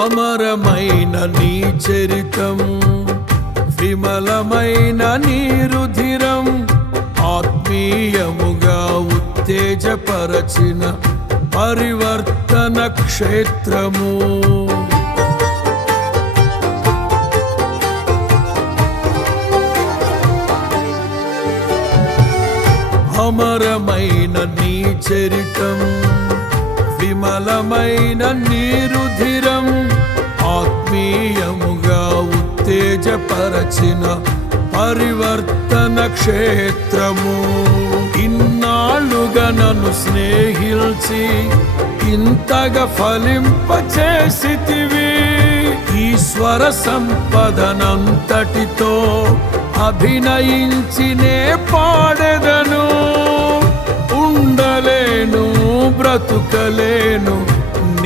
అమరమైన నీ చరితం, విమలమైన నీ రుధిరం, ఆత్మీయముగా ఉత్తేజపరచిన పరివర్తన క్షేత్రము. అమరమైన నీ చరితం, విమలమైన నీ రుధిరం, ఆత్మీయముగా ఉత్తేజపరచిన పరివర్తన క్షేత్రము. ఇన్నాళ్ళుగా నన్ను స్నేహిల్చి ఇంతగా ఫలింపచేసితివి. ఈశ్వర సంపదనంతటితో అభినయించినే పాడెదను. ఉండలేను, బ్రతుకలేను